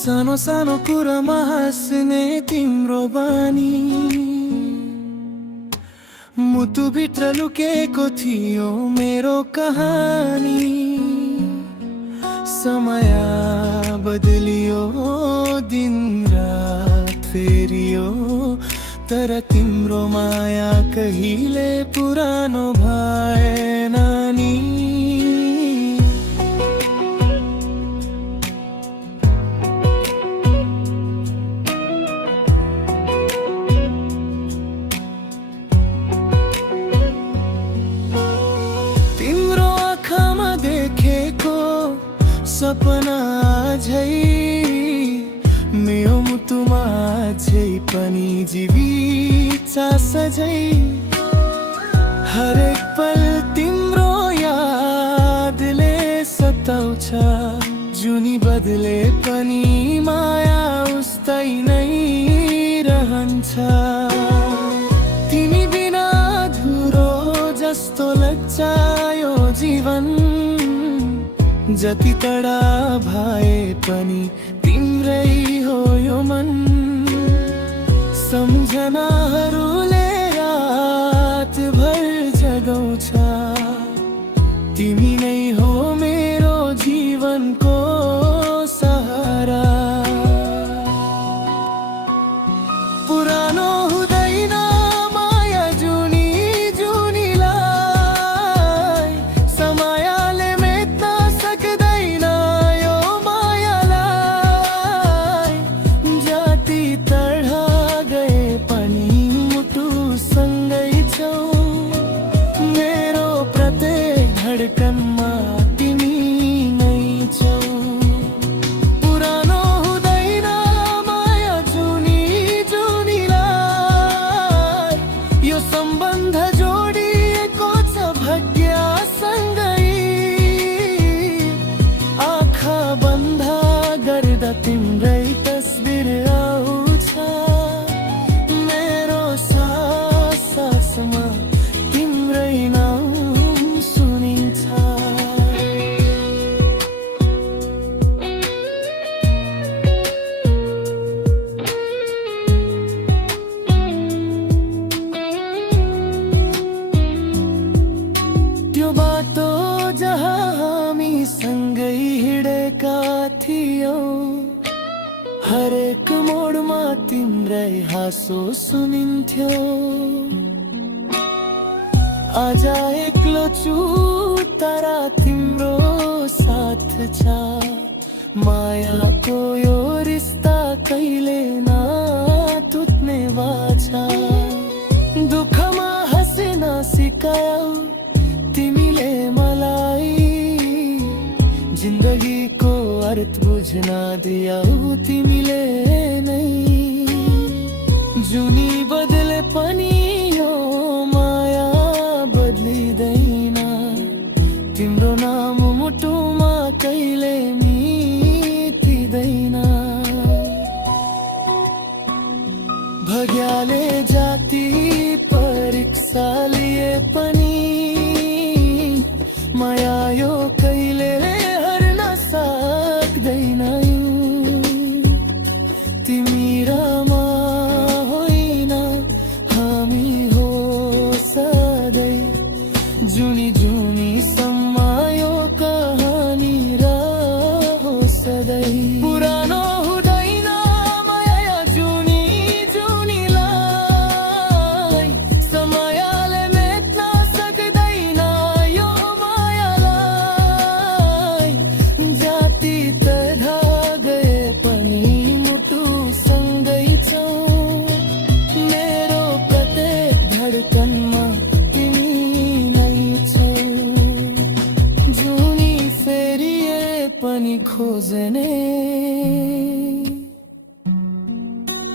सानो सानो कुरामा हाँस्ने तिम्रो बानी मुटुभित्र लुकेको थियो मेरो कहानी। समय बदलियो, दिन रात फेरियो, तर तिम्रो माया कहिले पुरानो भएन नि। तिम्रो आँखामा देखेको सपना झै मेरो मुटुमा झै पनि जीवित छ सजै। हरेक पल तिम्रो यादले सताउँछ, जुनी बदले पनि माया उस्तै नै रहन्छ। तिमी बिना अधुरो जस्तो लाग्छ यो जीवन, जति तडा भए पनि तिम्रै हो यो मन। सम्झनाहरूले रातभर जगाउँछ, तिमी नै हो मेरो जीवनको सहारा। पुरानो हुँदैन माया जुनी जुनीलाई, समयले मेट्न सक्दैन यो मायालाई। जति तडा गए पनि मुटुसँगै छौ, मेरो प्रत्येक धडकनमा तिमी नै छौ। पुरानो हुँदैन माया जुनी जुनीलाई, यो सम्बन्ध जोडिएको छ भाग्यसँगै। आँखा बन्द गर्दा तिम्रै तस्बिर आउँछ, मेरो सास सासमा तिम्रै नाम सुनिन्छ। त्यो बाटो जहाँ हामी सँगै हिँडेका थियौँ, हरेक मोडमा तिम्रै हाँसो सुनिन्थ्यो। आज एक्लो छु तर तिम्रो साथ छ, मायाको यो रिस्ता कहिले नटुट्ने बाचा। दुःखमा हाँसेन सिकायौ तिमीले मलाई, जिन्दगीको अर्थ बुझ्न दियौ तिमीले नै। जुनी बदले पनि यो माया बदलिँदैन, तिम्रो नाम मुटुमा कहिले मिटिँदैन। भाग्यले जाति परीक्षा लिए पनि माया यो कहिले हर्न सक्दैन। तिमी र म होइन, हामी हो सधैँ, जुनी जुनी सम्म यो कहानी रहो सधैँ। पुरानो हुँदैन माया जुनी जुनीलाई, समयले मेट्न सक्दैन यो मायालाई। जाति तडा गए पनि मुटुसँगै छौ, मेरो प्रत्येक धडकनमा तिमी नै छौ। जुनी फेरिए पनि खोज्ने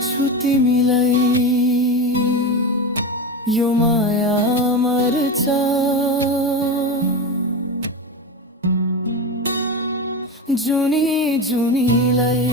छु तिमीलाई, यो माया मर्छ जुनी जुनीलाई।